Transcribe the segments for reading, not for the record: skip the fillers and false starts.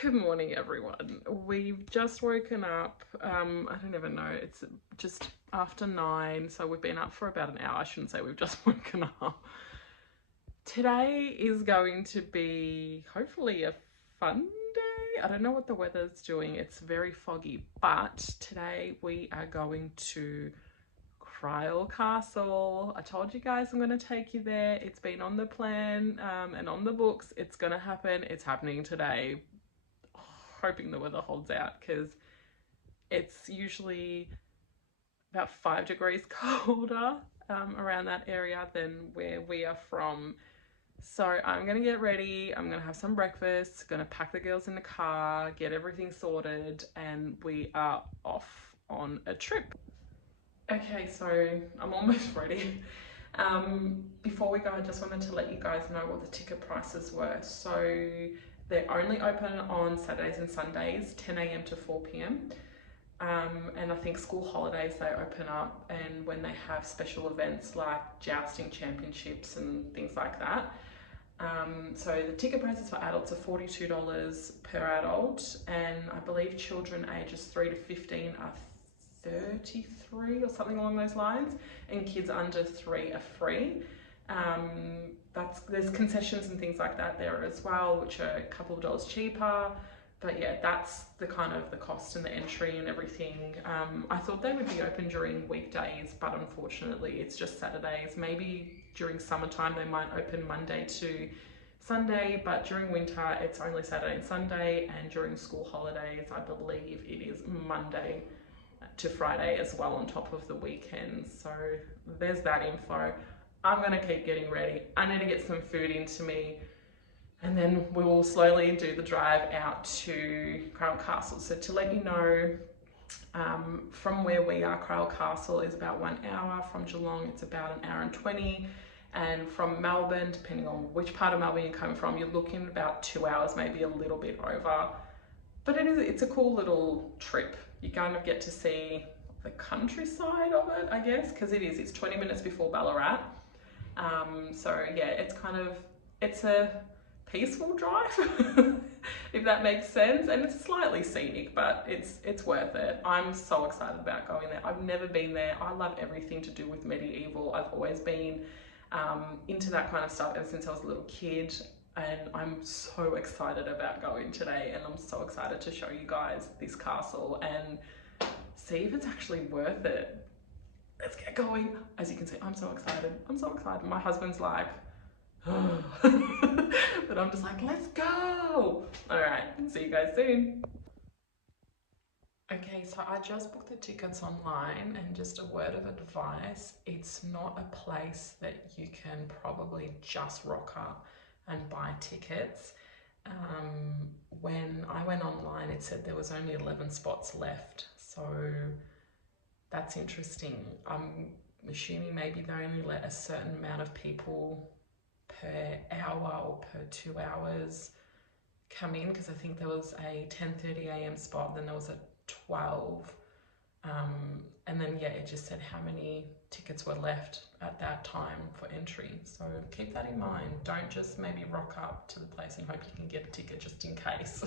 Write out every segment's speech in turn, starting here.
Good morning, everyone. We've just woken up. I don't even know. It's just after 9, so we've been up for about an hour. I shouldn't say we've just woken up. Today is going to be hopefully a fun day. I don't know what the weather's doing. It's very foggy, but today we are going to Kryal Castle. I told you guys I'm going to take you there. It's been on the plan and on the books. It's going to happen. It's happening today. Hoping the weather holds out because it's usually about 5 degrees colder around that area than where we are from. So I'm gonna get ready, I'm gonna have some breakfast, gonna pack the girls in the car, get everything sorted, and we are off on a trip. Okay, so I'm almost ready. Before we go, I just wanted to let you guys know what the ticket prices were. So they're only open on Saturdays and Sundays, 10 a.m. to 4 p.m. And I think school holidays they open up, and when they have special events like jousting championships and things like that. So the ticket prices for adults are $42 per adult, and I believe children ages 3 to 15 are 33 or something along those lines, and kids under 3 are free. There's concessions and things like that there as well, which are a couple of dollars cheaper. But yeah, that's the kind of the cost and the entry and everything. I thought they would be open during weekdays, but unfortunately it's just Saturdays. Maybe during summertime they might open Monday to Sunday, but during winter it's only Saturday and Sunday, and during school holidays I believe it is Monday to Friday as well on top of the weekends. So there's that info. I'm gonna keep getting ready. I need to get some food into me, and then we will slowly do the drive out to Kryal Castle. So to let you know, from where we are, Kryal Castle is about 1 hour. From Geelong, it's about 1 hour and 20. And from Melbourne, depending on which part of Melbourne you come from, you're looking at about 2 hours, maybe a little bit over. But it's a cool little trip. You kind of get to see the countryside of it, I guess, because it's 20 minutes before Ballarat. So yeah, it's a peaceful drive, if that makes sense, and it's slightly scenic, but it's worth it. I'm so excited about going there. I've never been there. I love everything to do with medieval. I've always been into that kind of stuff ever since I was a little kid, and I'm so excited about going today, and I'm so excited to show you guys this castle and see if it's actually worth it. Let's get going. As you can see, I'm so excited. I'm so excited. My husband's like, oh. But I'm just like, let's go. All right, see you guys soon. Okay, so I just booked the tickets online, and just a word of advice, it's not a place that you can probably just rock up and buy tickets. When I went online, it said there was only 11 spots left, so that's interesting. I'm assuming maybe they only let a certain amount of people per hour or per 2 hours come in, because I think there was a 10:30 a.m. spot, then there was a 12, and then yeah, it just said how many tickets were left at that time for entry. So keep that in mind. Don't just maybe rock up to the place and hope you can get a ticket just in case.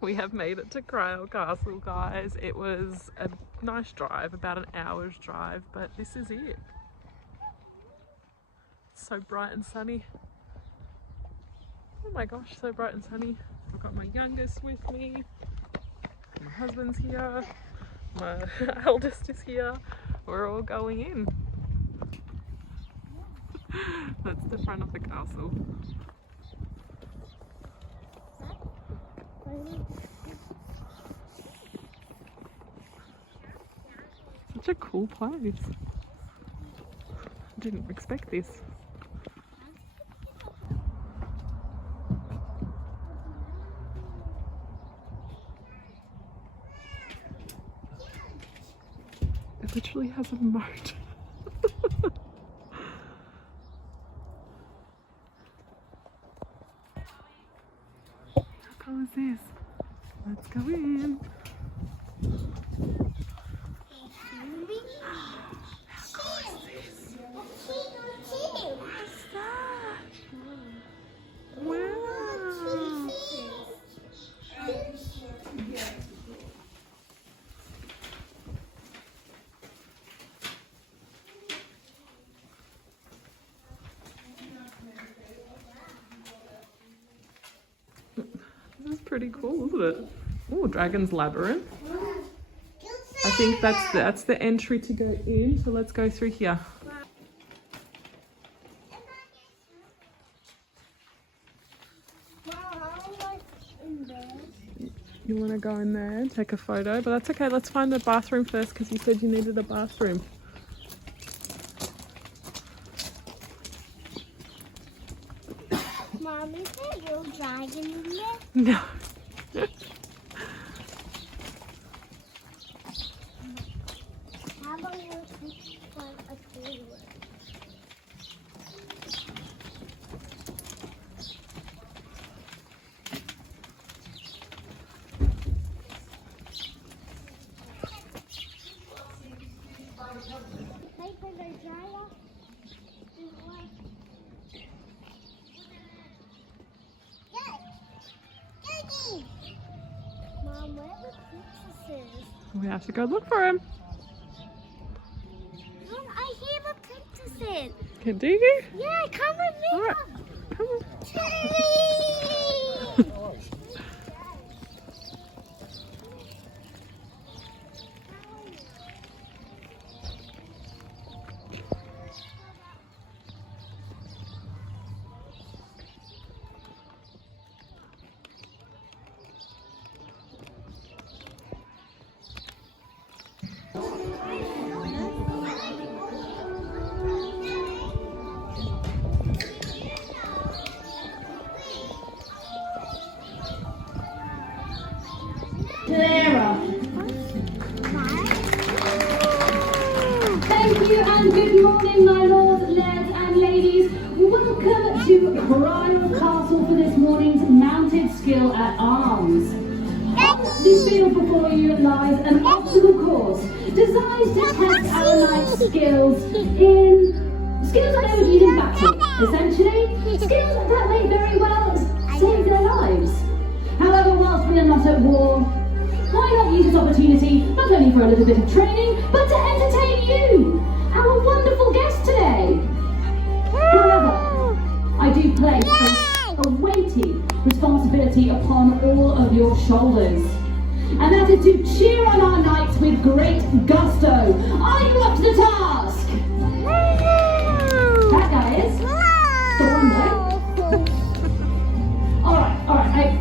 We have made it to Kryal Castle, guys. It was a nice drive, about an hour's drive, but this is it. It's so bright and sunny. Oh my gosh, so bright and sunny. I've got my youngest with me. My husband's here. My eldest is here. We're all going in. That's the front of the castle. Such a cool place. Didn't expect this. It literally has a moat. How cool is this? Let's go in. Wow. pretty cool, isn't it? Oh, Dragon's Labyrinth. I think that's the entry to go in, so let's go through here. You want to go in there and take a photo? But that's okay, let's find the bathroom first because you said you needed a bathroom. Mom, is there a real dragon in there? No. How about you take a toilet? Mom, where are the princesses? We have to go look for him. Mom, I hear the princesses. Do you? Yeah, come with me. All right. Come on. Clara. Thank you and good morning, my lords, lads and ladies. Welcome to Kryal Castle for this morning's mounted skill at arms. On the field before you lies an obstacle course designed to test our knight's skills that they would use in battle. Essentially, skills that may very well save their lives. However, whilst we are not at war, why not use this opportunity not only for a little bit of training, but to entertain you, our wonderful guest today? However, I do place a weighty responsibility upon all of your shoulders, and that is to cheer on our knights with great gusto. Are you up to the task? That guy is. The one though. Alright,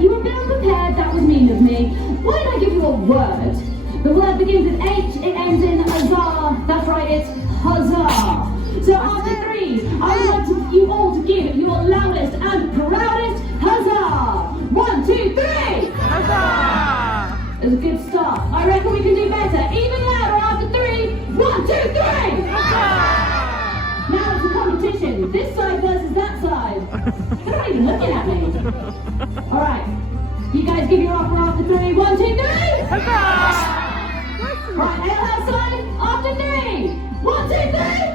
you were very prepared, that was mean of me. Why don't I give you a word? The word begins with H, it ends in huzzah. That's right, it's huzzah. So after three, I would like you all to give your loudest and proudest huzzah. 1, 2, 3! Huzzah! It's a good start. I reckon we can do better. Even louder after 3. 1, 2, 3! Huzzah! Now it's a competition. This side versus that side. They're not even looking at me. Alright. You guys give your offer after 3. 1, 2, 3! Huzzah! Right, now that side. After 3. 1, 2, 3!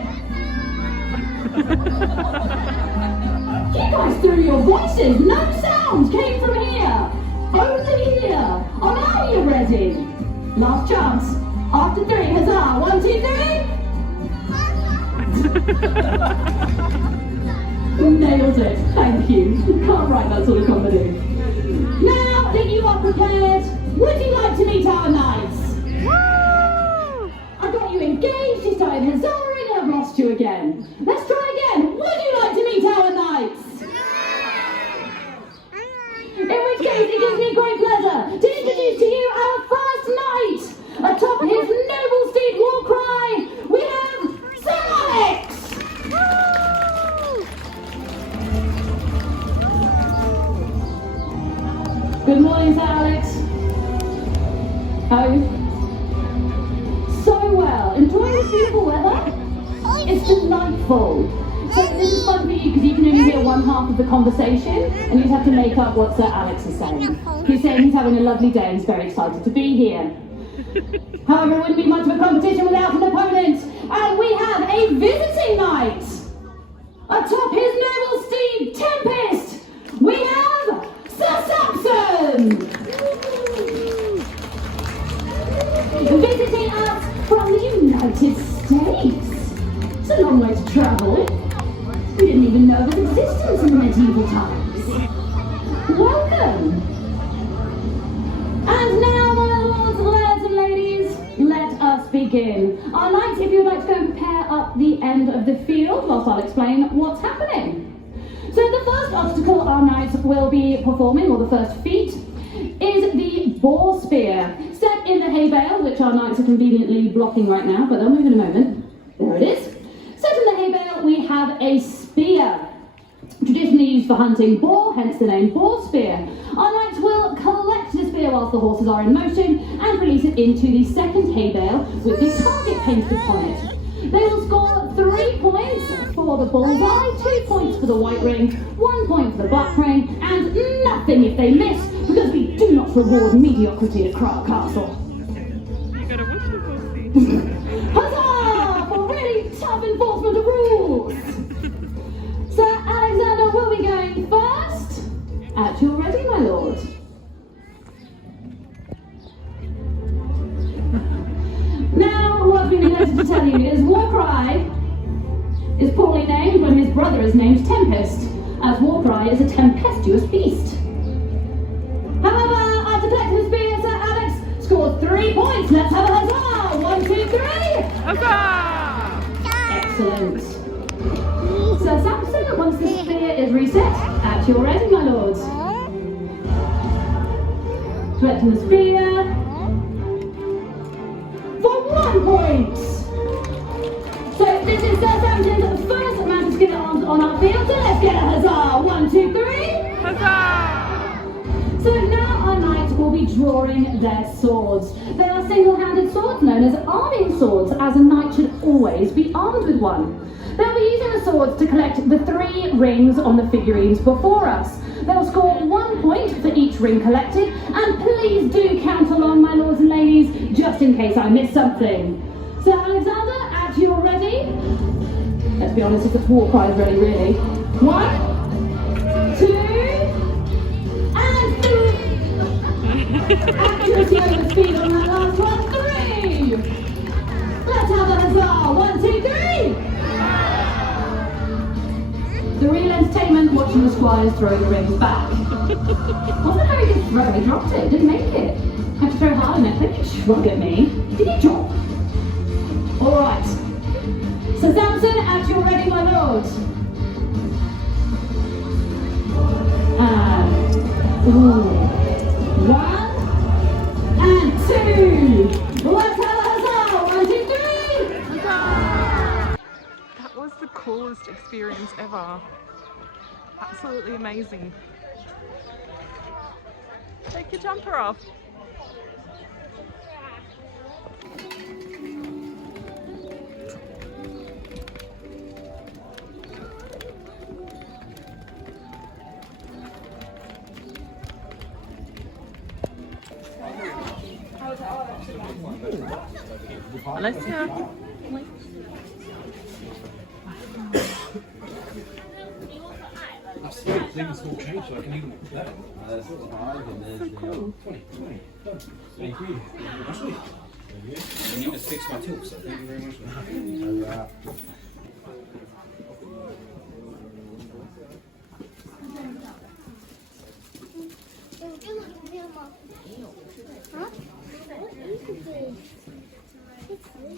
You guys threw your voices. No sound came from here. Only here. Are you ready? Last chance. After 3. Huzzah. 1, 2, 3! Nailed it. Thank you. Can't write that sort of comedy. Now that you are prepared, would you like to meet our knights? Woo! I got you engaged, you started huzzaing, and I've lost you again. Let's try again. Would you like to meet our knights? In which case, it gives me great pleasure to introduce to you our first knight. Atop his noble steed war cry, we have Sir Alex. Good morning, Sir Alex. How are you? So well. Enjoying this beautiful weather? It's delightful. So this is fun for you because you can only hear one half of the conversation and you have to make up what Sir Alex is saying. He's saying he's having a lovely day and he's very excited to be here. However, it wouldn't be much of a competition without an opponent. And we have a visiting knight. Atop his noble steed, Tempest, we have Sir Sampson! Visiting us from the United States. It's a long way to travel. We didn't even know of its existence in the medieval times. Welcome! And now, my lords, lads and ladies, let us begin. Our knights, if you'd like to go and prepare up the end of the field, whilst I'll explain what's happening. So the first obstacle our knights will be performing, or the first feat, is the boar spear. Set in the hay bale, which our knights are conveniently blocking right now, but they'll move in a moment. There it is. Set in the hay bale, we have a spear. Traditionally used for hunting boar, hence the name boar spear. Our knights will collect the spear whilst the horses are in motion and release it into the second hay bale with the target painted upon it. They will score 3 points for the bullseye, 2 points for the white ring, 1 point for the black ring, and nothing if they miss, because we do not reward mediocrity at Kryal Castle. You got a whistle, Bossy. Huzzah for really tough enforcement of rules! Sir Alexander will be going first. At your ready, my lord. Now, what's been neglected to tell you is Warcry is poorly named when his brother is named Tempest, as Warcry is a tempestuous beast. However, after collecting the spear, Sir Alex scored 3 points. Let's have a huzzah! 1, 2, 3! Huzzah! Excellent. Sir Samson, once the spear is reset, at your ready, my lords. Collecting the spear. For 1 point! So this is Sir Samson's first mounted skill on our field, so let's get a huzzah! 1, 2, 3! Huzzah! So now our knights will be drawing their swords. They are single-handed swords known as arming swords, as a knight should always be armed with one. They'll be using the swords to collect the 3 rings on the figurines before us. They'll score 1 point for each ring collected, and please do count along, my lords and ladies, just in case I miss something. So Alexander, at your ready. Let's be honest, if the Warcry is ready, really. 1, 2, and 3. Accuracy over speed on that last one. 3. Let's have a huzzah. 1, 2, 3. The real entertainment watching the squires throw the rings back. Wasn't a very good throw, he dropped it, didn't make it. Had to throw hard on it, didn't shrug at me. Did he drop? Alright. So Samson, at your ready, my lord. And 1 and 2. Let's have a huzzah. 1, 2, 3. That was the coolest experience ever. Absolutely amazing. Take your jumper off. Alessia. Things will change, so I can even put that. So cool. 20. Thank you. Actually, I need to fix my tilt, so thank you very much.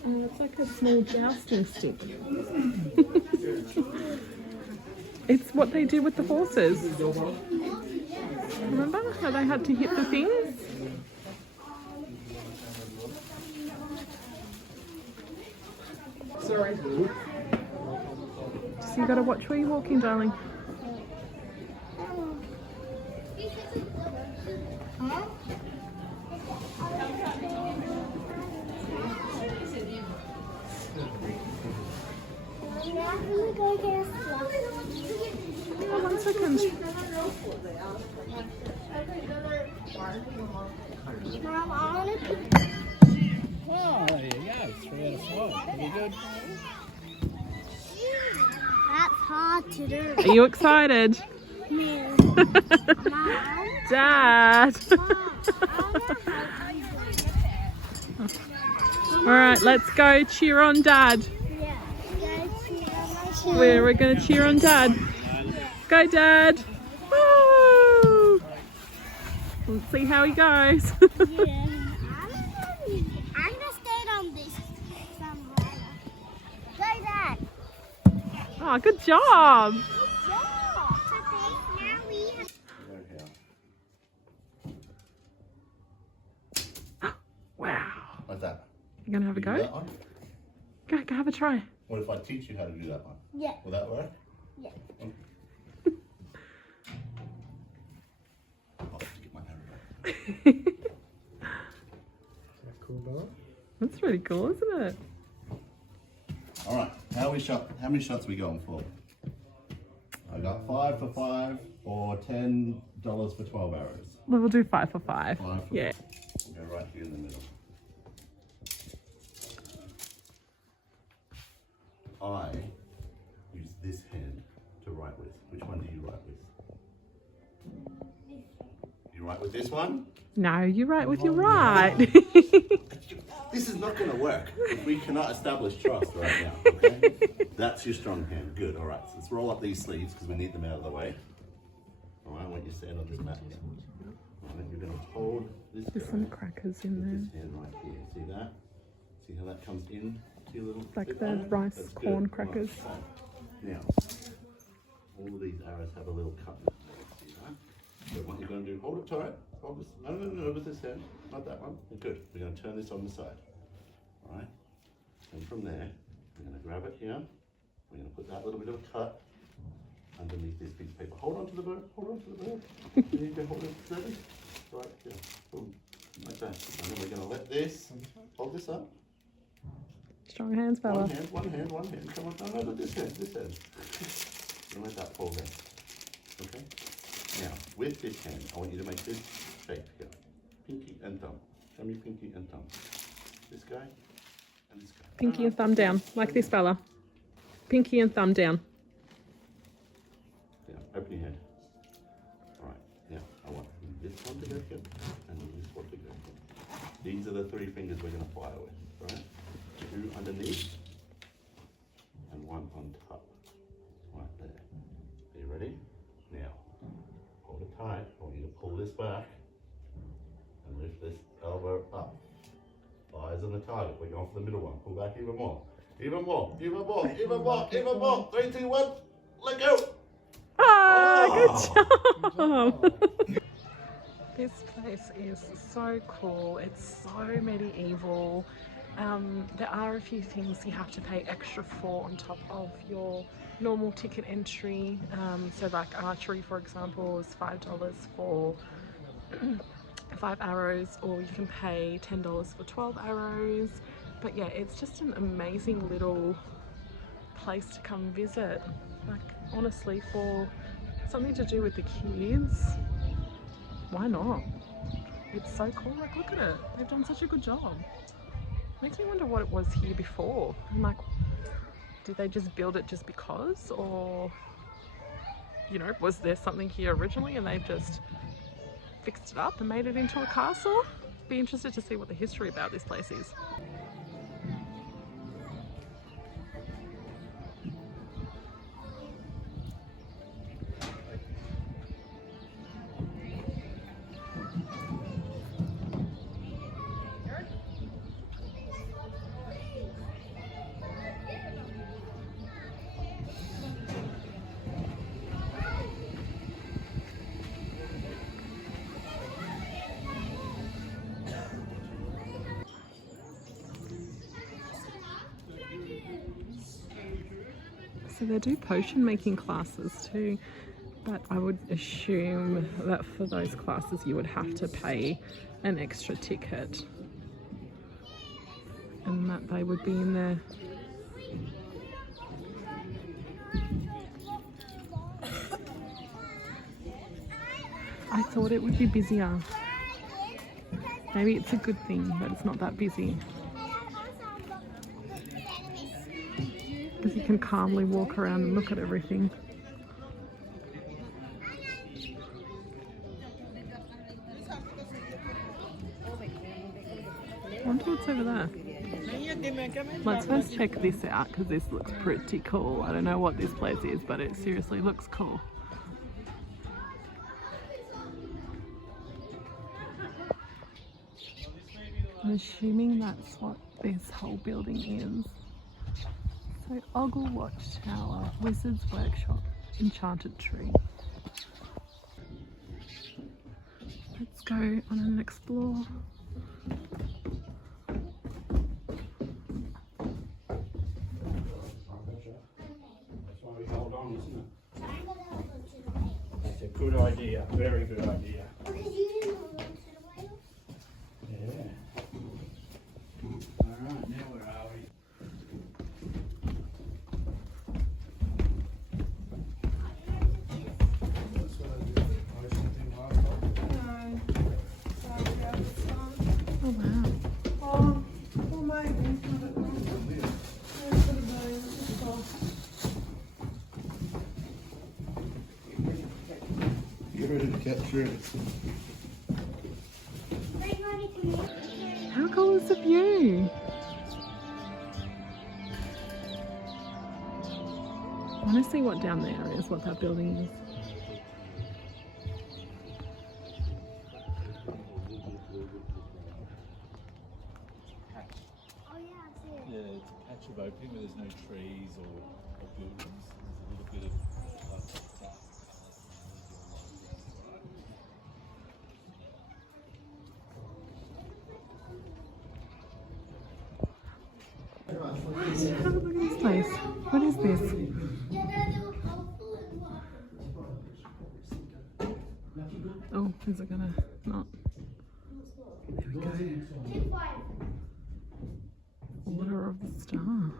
It's like a small jousting stick. It's what they do with the horses. Remember how they had to hit the things? Sorry. So you gotta watch where you're walking, darling. Oh, 1 second. Mom, I want to pick. Oh, there you go. 3 out of 5. Pretty good. That's hard to do. Are you excited? Yeah. Dad! Alright, let's go cheer on Dad. We're going to cheer on Dad. Go, Dad! Woo! Let's see how he goes. Yeah. I'm gonna stand on this somewhere. Go that. Oh, good job. Yeah. Okay, now we have. Wow. Like that. You gonna have a You do go? that one? Go have a try. What if I teach you how to do that one? Yeah. Will that work? Yeah. I'll have to get my hammer back. Cool, Bella. That's pretty cool, isn't it? All right. How many shots are we going for? I got 5 for 5 or $10 for 12 arrows. Well, we'll do 5 for 5. 5 for Yeah. 5. We'll go right here in the middle. I use this hand to write with. Which one do you write with? You write with this one? No, you're right with your right. This is not going to work. We cannot establish trust right now, okay? That's your strong hand. Good, all right. So let's roll up these sleeves because we need them out of the way. All right, I want you to stand on this mat here. All right, you're going to hold this There's guy some crackers in with there. this hand right here. See that? See how that comes in to your little Like bit the there? rice That's corn good. crackers. Right, so now, all of these arrows have a little cut. See that? So what you're going to do, hold it tight. Hold this. No, with this hand. Not that one. Good. We're going to turn this on the side. All right. And from there, we're going to grab it here. We're going to put that little bit of a cut underneath this piece of paper. Hold on to the bird. Hold on to the bird. You need to hold it steady. Right here. Boom. Like that. And then we're going to let this, hold this up. Strong hands, Bella. One hand. Come on. No, this hand. And let that fall down. Okay? Now, with this hand, I want you to make this shape here. Pinky and thumb. Show me pinky and thumb. This guy and this guy. Pinky and thumb down, like this, Bella. Pinky and thumb down. Yeah, open your hand. Alright, now I want this one to go here and this one to go here. These are the 3 fingers we're going to fire with, right? 2 underneath and 1 on top. Right there. Are you ready? Now, hold it tight. I want you to pull this back and lift this elbow up. Eyes on the target. We're going for the middle one. Pull back even more. Even more. 3, 2, 1. Let go. Ah, good job. This place is so cool. It's so medieval. There are a few things you have to pay extra for on top of your normal ticket entry. So like archery, for example, is $5 for 5 arrows, or you can pay $10 for 12 arrows. But yeah, it's just an amazing little place to come visit. Like, honestly, for something to do with the kids, why not? It's so cool. Like, look at it. They've done such a good job. Makes me wonder what it was here before. I'm like, did they just build it just because? Or, you know, was there something here originally and they've just fixed it up and made it into a castle? Be interested to see what the history about this place is. So they do potion making classes too, but I would assume that for those classes you would have to pay an extra ticket and that they would be in there. I thought it would be busier. Maybe it's a good thing that it's not that busy, because you can calmly walk around and look at everything. I wonder what's over there. Let's first check this out because this looks pretty cool. I don't know what this place is, but it seriously looks cool. I'm assuming that's what this whole building is. So Ogle Watchtower, Wizard's Workshop, Enchanted Tree. Let's go on an explore. That's why we hold on, isn't it? That's a good idea, very good idea. Because you didn't want to go to the whale. Yeah. Alright, now where are we? That's what I did. I something last time. Oh wow. Well, maybe. I don't know. Get ready to capture it. How cool is the view? I want to see what down there is, what that building is. Oh yeah, I see it. Yeah, it's a patch of opening where there's no trees or buildings. There's a little bit of Look at this place. What is this? Oh, is it gonna not? There we go. Order of the Star.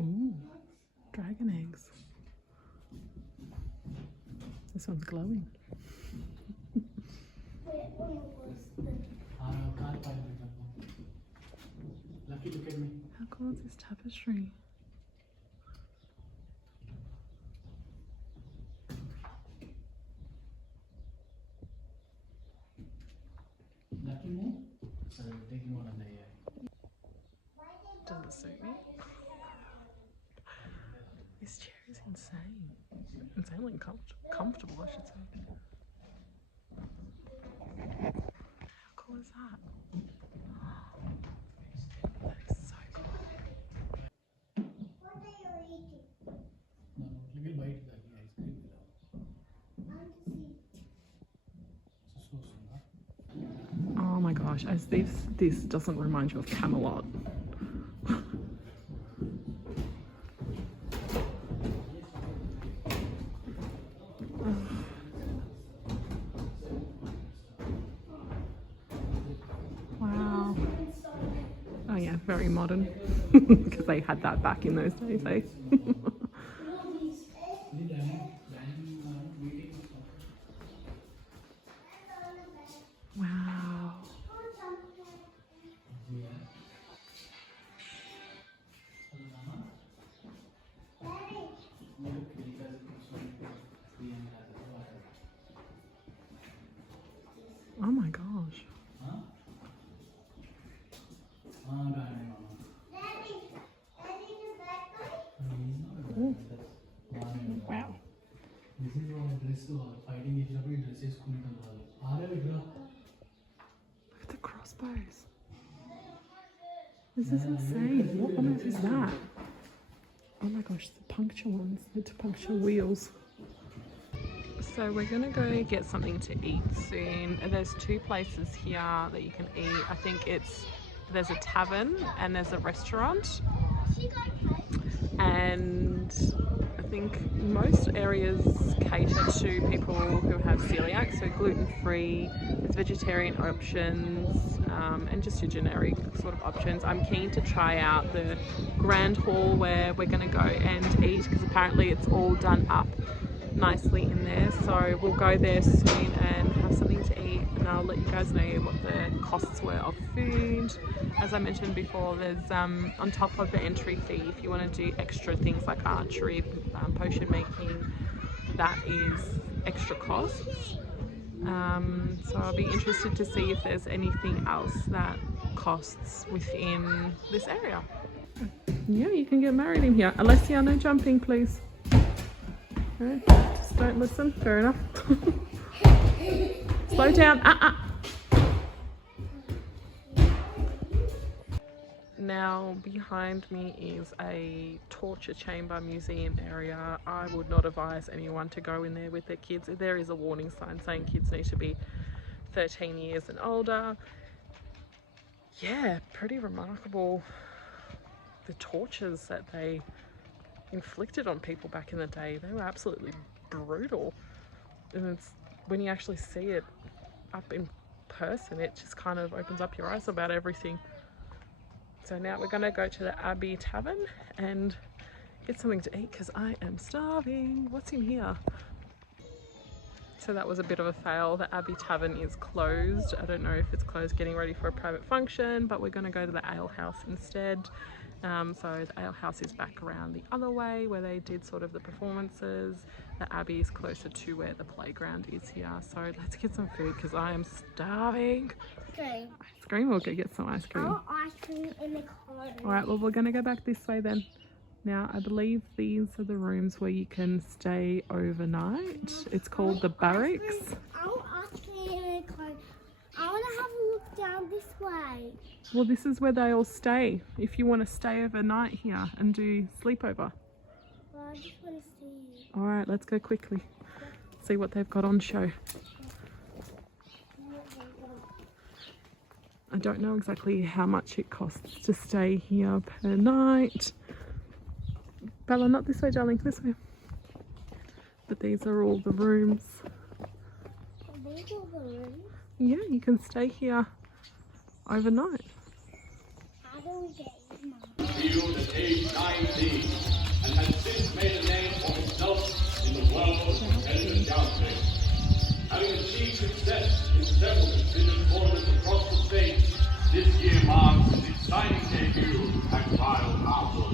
Ooh, dragon eggs. This one's glowing. Lucky, look at me. How cool is this tapestry? Lucky me? So taking one of the Doesn't suit me. This chair is insane. Insanely comfortable, I should say. How cool is that? That is so cool. What are you eating? no, little bite of the ice cream. So soon, huh? Oh my gosh, as this doesn't remind you of Camelot. Wow. Oh yeah, very modern. Because they had that back in those days, eh? Wow. Oh my gosh. Wow. This is our dress fighting each other dresses. Look at the crossbows. This is insane. What on earth is that? Oh my gosh, the puncture ones. They're to puncture wheels. So we're gonna go get something to eat soon. There's two places here that you can eat. I think there's a tavern and there's a restaurant. And I think most areas cater to people who have celiac, so gluten-free, there's vegetarian options, and just your generic sort of options. I'm keen to try out the Grand Hall where we're going to go and eat, because apparently it's all done up nicely in there. So we'll go there soon and have something to eat, and I'll let you guys know what the costs were of food. As I mentioned before, there's on top of the entry fee, if you want to do extra things like archery, potion making, that is extra costs. So I'll be interested to see if there's anything else that costs within this area. Yeah, you can get married in here. Alessia, no jumping, please. Okay, just don't listen. Fair enough. Slow down. Now behind me is a torture chamber museum area. I would not advise anyone to go in there with their kids. There is a warning sign saying kids need to be 13 years and older. Yeah, pretty remarkable, the tortures that they inflicted on people back in the day. They were absolutely brutal. And it's, when you actually see it up in person, it just kind of opens up your eyes about everything. So now we're going to go to the Abbey Tavern and get something to eat because I am starving. What's in here? So that was a bit of a fail. The Abbey Tavern is closed. I don't know if it's closed getting ready for a private function, but we're going to go to the Ale House instead. So the Ale House is back around the other way where they did sort of the performances. The Abbey is closer to where the playground is here. So let's get some food because I am starving. Okay. Ice cream? We'll go get some ice cream. I want ice cream in the car. Alright, well we're going to go back this way then. Now I believe these are the rooms where you can stay overnight. It's called the barracks. I want ice cream in the car. I want to have a look down this way. Well, this is where they all stay if you want to stay overnight here and do sleepover. Well, I just want to see. Alright, let's go quickly. See what they've got on show. I don't know exactly how much it costs to stay here per night. Bella, not this way, darling, this way. But these are all the rooms. Are these all the rooms? Yeah, you can stay here overnight. How do we get in? Field at age 19 and has since made a name for himself in the world of competitive jousting. Having achieved success in several considered tournaments across the state, this year marks his exciting debut at Kryal Castle.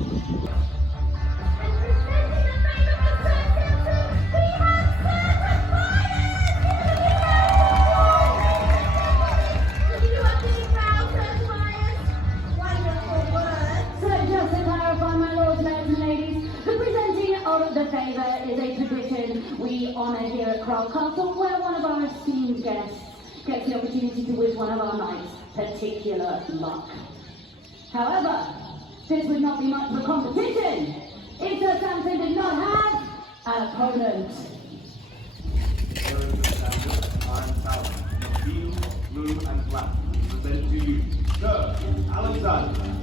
The favour is a tradition we honour here at Kryal Castle, where one of our esteemed guests gets the opportunity to wish one of our knights particular luck. However, this would not be much of a competition if Sir Samson did not have an opponent. Teal, blue and black present to you Sir Alexander.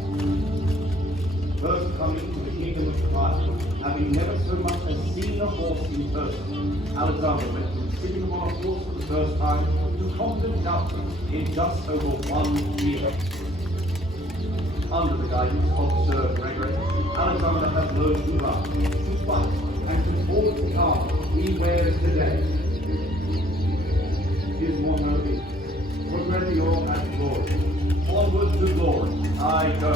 First coming to the kingdom of Kryal, having never so much as seen a horse in person, Alexander went from sitting upon a horse for the first time to competent jousting in just over 1 year. Under the guidance of Sir Gregory, Alexander has learned to run, to fight, and to hold the armor he wears today. His motto is, "Progress your and glory. Onward to glory, I go."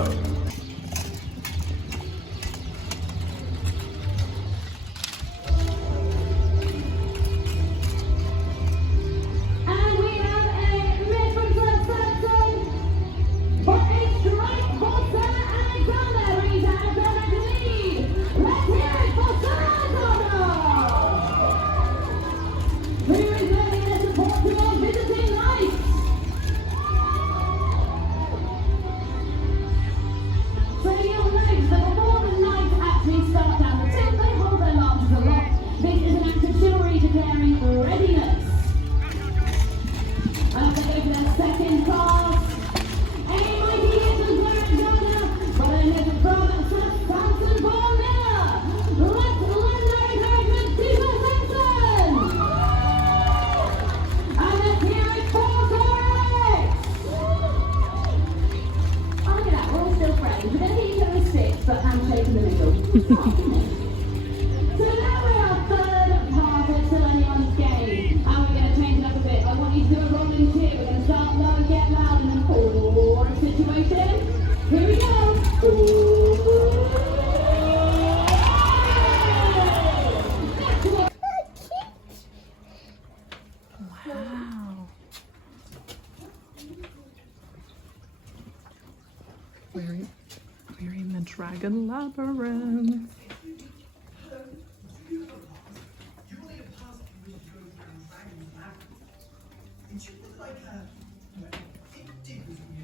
We're in the dragon labyrinth.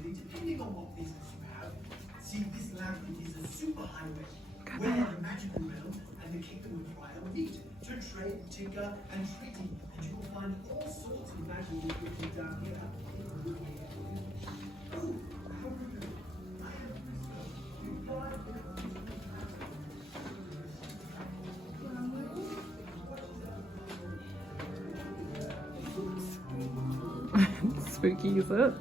Depending on what business you have. See, this labyrinth is a superhighway where the magical realm and the kingdom of Kryal meet to trade, tinker, and treaty. And you will find all sorts of magical equipment down here. Oh, how rude. I have you brought Spooky, is it?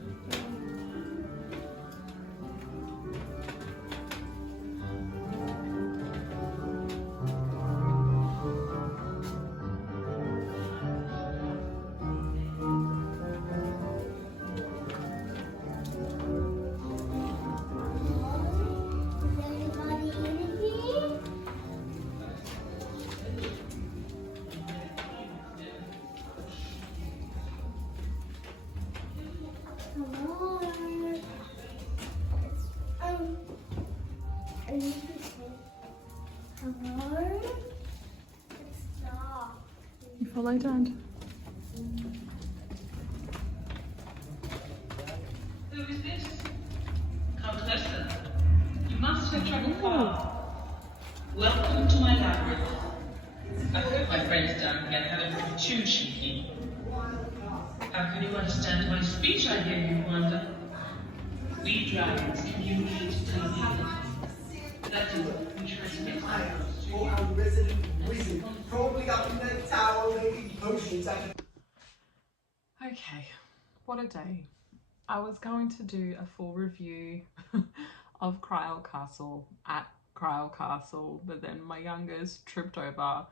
You follow Dad. Who is this? Come closer. You must have traveled far. Welcome to my labyrinth. I hope my friends down here haven't been too cheeky. How can you understand my speech, I hear you wonder? We dragons communicate telepathically. That is, we transmit ideas to or our resident wizard, probably up in that tower making potions out of. Okay, what a day. I was going to do a full review of Kryal Castle at Kryal Castle, but then my youngest tripped over,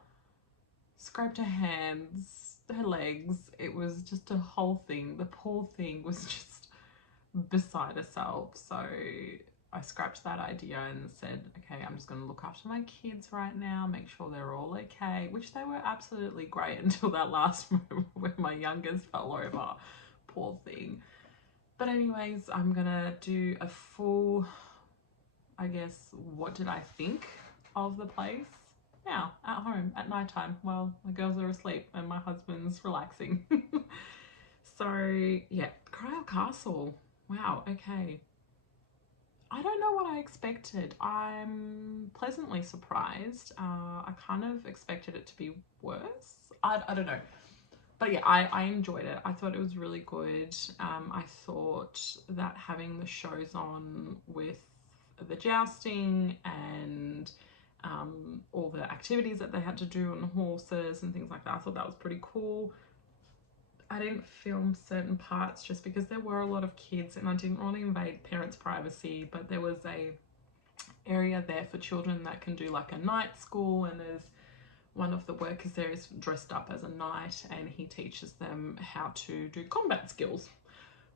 scraped her hands, her legs. It was just a whole thing. The poor thing was just beside herself. So I scrapped that idea and said, okay, I'm just going to look after my kids right now, make sure they're all okay, which they were absolutely great until that last moment where my youngest fell over. Poor thing. But anyways, I'm going to do a full, I guess, what did I think of the place now at home at nighttime while the girls are asleep and my husband's relaxing. So yeah, Kryal Castle. Wow, okay. I don't know what I expected. I'm pleasantly surprised. I kind of expected it to be worse. I don't know. But yeah, I enjoyed it. I thought it was really good. I thought that having the shows on with the jousting and all the activities that they had to do on horses and things like that, I thought that was pretty cool. I didn't film certain parts just because there were a lot of kids and I didn't want to invade parents' privacy, but there was a area there for children that can do like a night school, and there's one of the workers there is dressed up as a knight and he teaches them how to do combat skills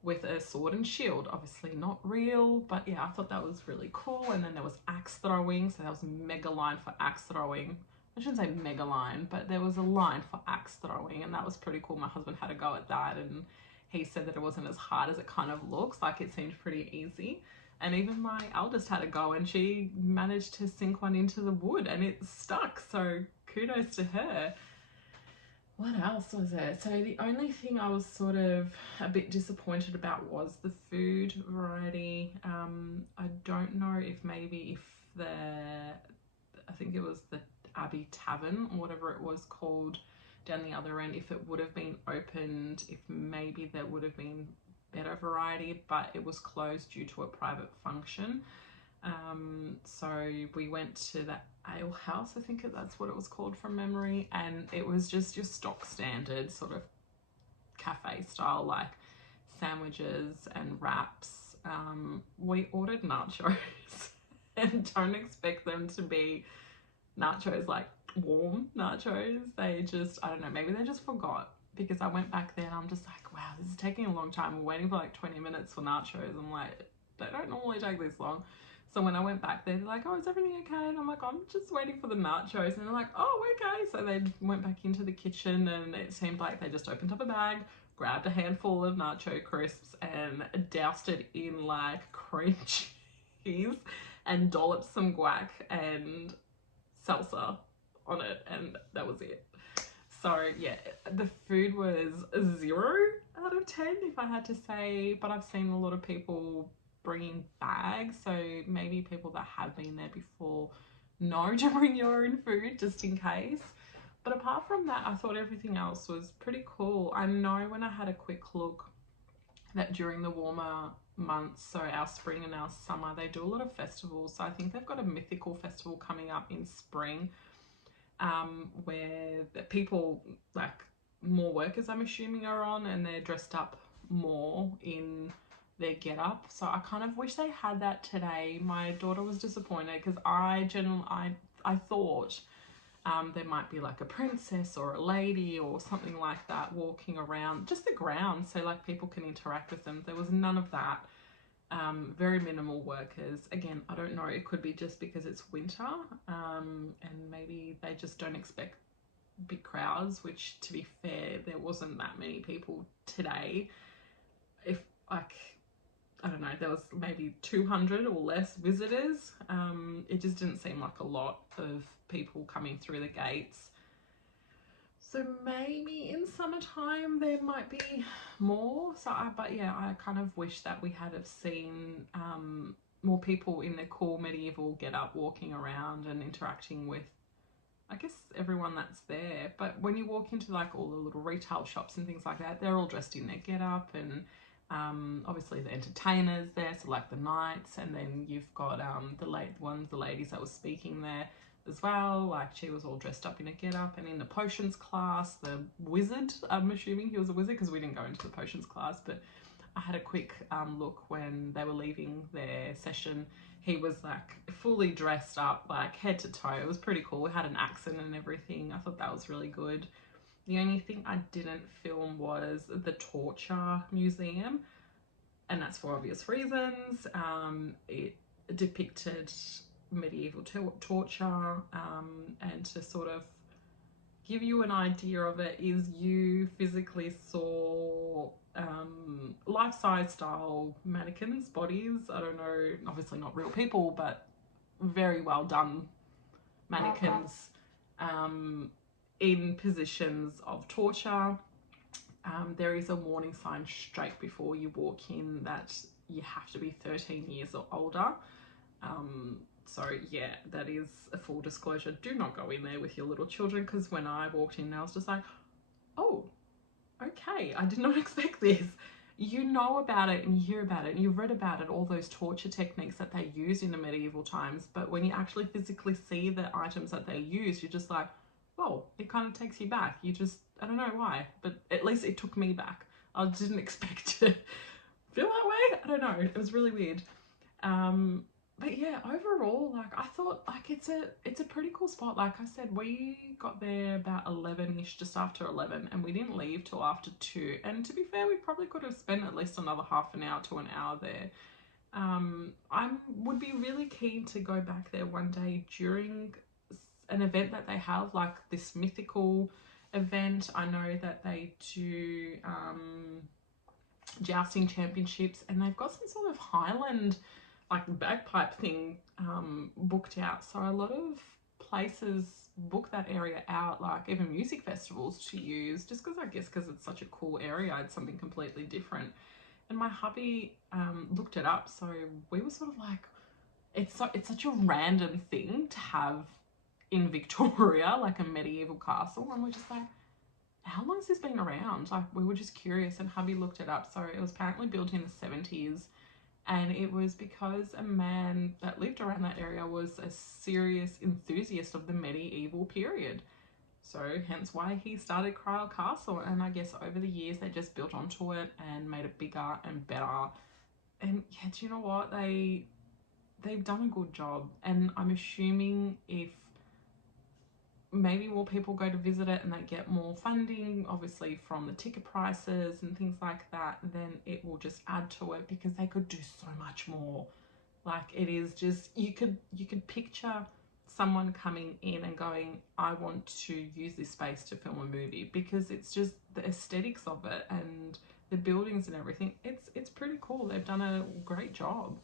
with a sword and shield. Obviously not real, but yeah, I thought that was really cool. And then there was axe throwing, so there was a mega line for axe throwing. I shouldn't say mega line, but there was a line for axe throwing, and that was pretty cool. My husband had a go at that and he said that it wasn't as hard as it kind of looks, like it seemed pretty easy. And even my eldest had a go and she managed to sink one into the wood and it stuck, so kudos to her. What else was there? So the only thing I was sort of a bit disappointed about was the food variety. I don't know if maybe if I think it was the Abbey Tavern or whatever it was called down the other end, if it would have been opened, if maybe there would have been better variety, but it was closed due to a private function. So we went to the ale house, I think that's what it was called from memory, and it was just your stock standard sort of cafe style, like sandwiches and wraps. We ordered nachos and don't expect them to be nachos, like warm nachos. They just, I don't know, maybe they just forgot, because I went back there and I'm just like, wow, this is taking a long time. We're waiting for like 20 minutes for nachos. I'm like, they don't normally take this long. So when I went back there, they're like, oh, is everything okay? And I'm like, I'm just waiting for the nachos. And they're like, oh, okay. So they went back into the kitchen and it seemed like they just opened up a bag, grabbed a handful of nacho crisps and doused it in like cream cheese cheese and dolloped some guac and salsa on it, and that was it. So yeah, the food was a 0 out of 10 if I had to say, but I've seen a lot of people bringing bags, so maybe people that have been there before know to bring your own food just in case. But apart from that, I thought everything else was pretty cool. I know when I had a quick look that during the warmer months, so our spring and our summer, they do a lot of festivals. So I think they've got a mythical festival coming up in spring, where the people, like more workers I'm assuming, are on, and they're dressed up more in their get up. So I kind of wish they had that today. My daughter was disappointed because I thought there might be like a princess or a lady or something like that walking around just the ground, so like people can interact with them. There was none of that. Very minimal workers. Again, I don't know, it could be just because it's winter, and maybe they just don't expect big crowds, which, to be fair, there wasn't that many people today. If, like, I don't know, there was maybe 200 or less visitors. It just didn't seem like a lot of people coming through the gates. So maybe in summertime there might be more. But yeah, I kind of wish that we had have seen more people in their cool medieval get up, walking around and interacting with, I guess, everyone that's there. But when you walk into like all the little retail shops and things like that, they're all dressed in their get up, and obviously the entertainers there, so like the knights, and then you've got the ladies that was speaking there as well, like she was all dressed up in a get up. And in the potions class, the wizard, I'm assuming he was a wizard because we didn't go into the potions class, but I had a quick look when they were leaving their session. He was like fully dressed up, like head to toe. It was pretty cool. We had an accent and everything. I thought that was really good. The only thing I didn't film was the torture museum, and that's for obvious reasons. It depicted medieval torture, and to sort of give you an idea of it, is you physically saw life-size style mannequins, bodies. I don't know, obviously not real people, but very well done mannequins in positions of torture. There is a warning sign straight before you walk in that you have to be 13 years or older. So yeah, that is a full disclosure. Do not go in there with your little children, because when I walked in, I was just like, oh, okay, I did not expect this. You know about it and you hear about it and you've read about it, all those torture techniques that they used in the medieval times, but when you actually physically see the items that they use, you're just like, whoa, it kind of takes you back. You just, I don't know why, but at least it took me back. I didn't expect to feel that way. I don't know, it was really weird. But yeah, overall, like, I thought, like, it's a pretty cool spot. Like I said, we got there about 11ish, just after 11, and we didn't leave till after 2. And to be fair, we probably could have spent at least another half an hour to an hour there. I would be really keen to go back there one day during an event that they have, like this mythical event. I know that they do jousting championships, and they've got some sort of Highland like bagpipe thing booked out. So a lot of places book that area out, like even music festivals, to use, just because I guess because it's such a cool area, it's something completely different. And my hubby looked it up, so we were sort of like, it's such a random thing to have in Victoria, like a medieval castle, and we're just like, how long has this been around? Like, we were just curious, and hubby looked it up. So it was apparently built in the 70s, and it was because a man that lived around that area was a serious enthusiast of the medieval period. So hence why he started Kryal Castle, and I guess over the years they just built onto it and made it bigger and better. And yeah, do you know what? They've done a good job, and I'm assuming if maybe more people go to visit it and they get more funding, obviously from the ticket prices and things like that, then it will just add to it, because they could do so much more. Like, it is just, you could picture someone coming in and going, I want to use this space to film a movie, because it's just the aesthetics of it and the buildings and everything. It's pretty cool. They've done a great job.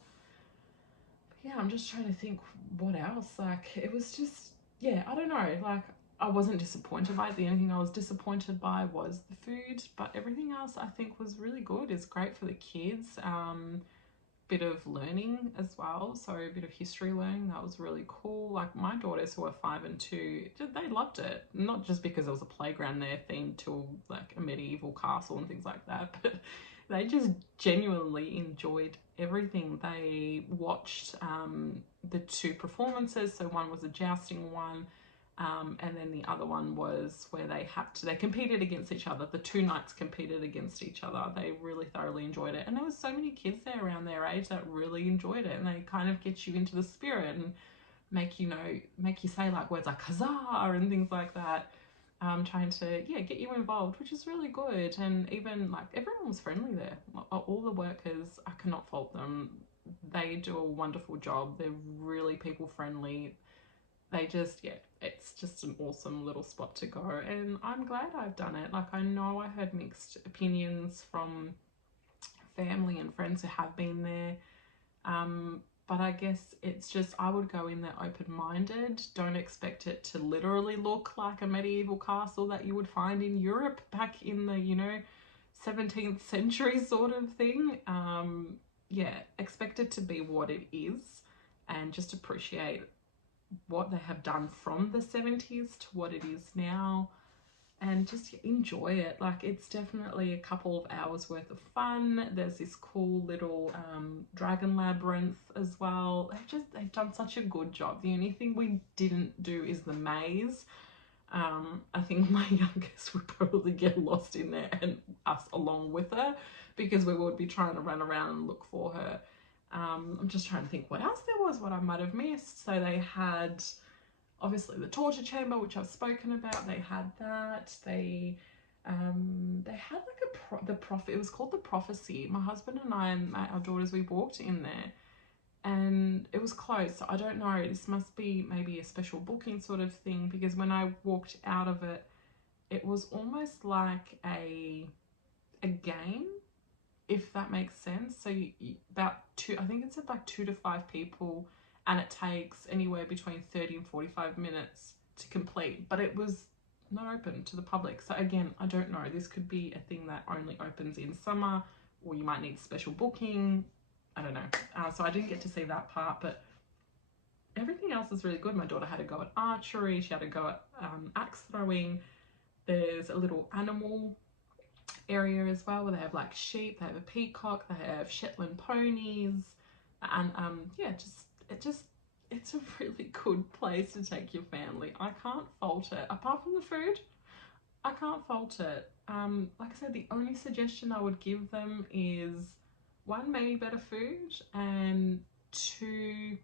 yeah, I'm just trying to think what else. Like, it was just, yeah, I don't know. Like, I wasn't disappointed by it. The only thing I was disappointed by was the food, but everything else I think was really good. It's great for the kids. Bit of learning as well, so a bit of history learning. That was really cool. Like, my daughters, who are 5 and 2, they loved it. Not just because there was a playground there themed to like a medieval castle and things like that, but they just genuinely enjoyed everything. They watched the 2 performances. So one was a jousting one, and then the other one was where they competed against each other. The 2 knights competed against each other. They really thoroughly enjoyed it. And there was so many kids there around their age that really enjoyed it. And they kind of get you into the spirit and make you say like words like huzzah and things like that. Trying to, yeah, get you involved, which is really good. And even like everyone was friendly there. All the workers, I cannot fault them. They do a wonderful job. They're really people friendly. They just, yeah, it's just an awesome little spot to go, and I'm glad I've done it. Like, I know I heard mixed opinions from family and friends who have been there, but I guess it's just, I would go in there open-minded. Don't expect it to literally look like a medieval castle that you would find in Europe back in the, you know, 17th century sort of thing. Yeah, expect it to be what it is, and just appreciate what they have done from the 70s to what it is now, and just enjoy it. Like, it's definitely a couple of hours worth of fun. There's this cool little dragon labyrinth as well. They've done such a good job. The only thing we didn't do is the maze. I think my youngest would probably get lost in there, and us along with her, because we would be trying to run around and look for her. I'm just trying to think what else there was, what I might have missed. So they had obviously the torture chamber, which I've spoken about. They had that. They had like it was called the prophecy. My husband and I and our daughters, we walked in there, and it was closed. So I don't know. This must be maybe a special booking sort of thing, because when I walked out of it, it was almost like a game, if that makes sense. So about 2, I think it's like 2 to 5 people, and it takes anywhere between 30 and 45 minutes to complete, but it was not open to the public. So again, I don't know, this could be a thing that only opens in summer, or you might need special booking. I don't know. So I didn't get to see that part, but everything else is really good. My daughter had to go at archery. She had to go at axe throwing. There's a little animal area as well, where they have like sheep, they have a peacock, they have Shetland ponies, and yeah, it's a really good place to take your family. I can't fault it. Apart from the food, I can't fault it. Like I said, the only suggestion I would give them is 1, maybe better food, and 2,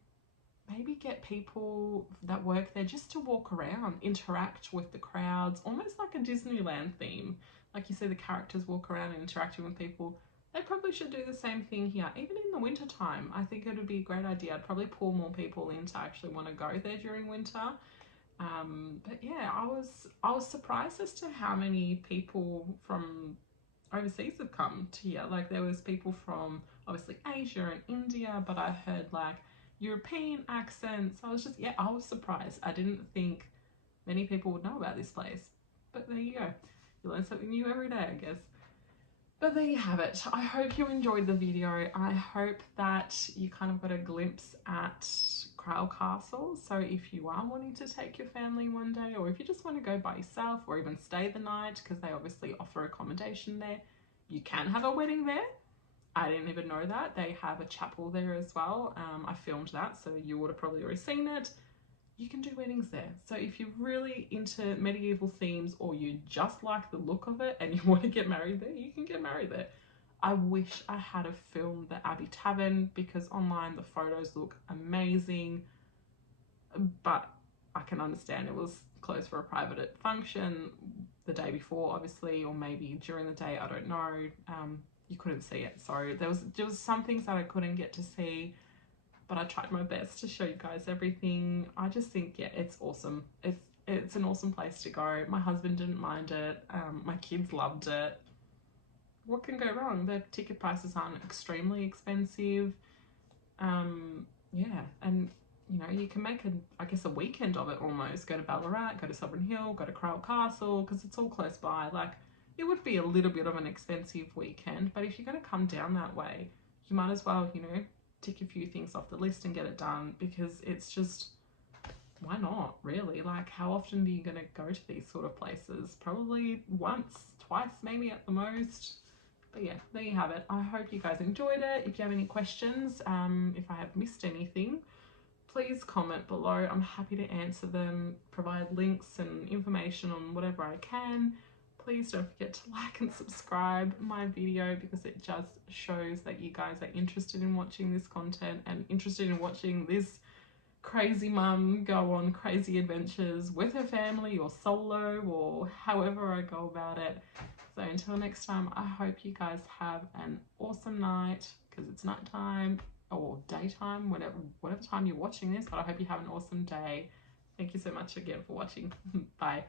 maybe get people that work there just to walk around, interact with the crowds, almost like a Disneyland theme. Like, you see the characters walk around and interacting with people. They probably should do the same thing here, even in the winter time. I think it would be a great idea. I'd probably pull more people in to actually want to go there during winter. But yeah, I was surprised as to how many people from overseas have come to here. Like, there was people from obviously Asia and India, but I heard like European accents. I was surprised. I didn't think many people would know about this place, but there you go. You learn something new every day, I guess. But there you have it. I hope you enjoyed the video. I hope that you kind of got a glimpse at Kryal Castle. So if you are wanting to take your family one day, or if you just want to go by yourself, or even stay the night, because they obviously offer accommodation there, you can have a wedding there. I didn't even know that. They have a chapel there as well. I filmed that, so you would have probably already seen it. You can do weddings there. So if you're really into medieval themes, or you just like the look of it and you want to get married there, you can get married there. I wish I had filmed the Abbey Tavern, because online the photos look amazing, but I can understand it was closed for a private function the day before, obviously, or maybe during the day, I don't know. You couldn't see it, so there was some things that I couldn't get to see, but I tried my best to show you guys everything. I just think, yeah, it's awesome. It's an awesome place to go. My husband didn't mind it. My kids loved it. What can go wrong? The ticket prices aren't extremely expensive. yeah, and you know, you can make I guess a weekend of it almost. Go to Ballarat, go to Sovereign Hill, go to Kryal Castle, because it's all close by. Like, it would be a little bit of an expensive weekend, but if you're going to come down that way, you might as well, you know, tick a few things off the list and get it done, because it's just, why not, really? Like, how often are you going to go to these sort of places? Probably once, twice maybe at the most. But yeah, there you have it. I hope you guys enjoyed it. If you have any questions, if I have missed anything, please comment below. I'm happy to answer them, provide links and information on whatever I can. Please don't forget to like and subscribe my video, because it just shows that you guys are interested in watching this content and interested in watching this crazy mum go on crazy adventures with her family or solo or however I go about it. So until next time, I hope you guys have an awesome night, because it's nighttime, or daytime, whatever time you're watching this, but I hope you have an awesome day. Thank you so much again for watching. Bye.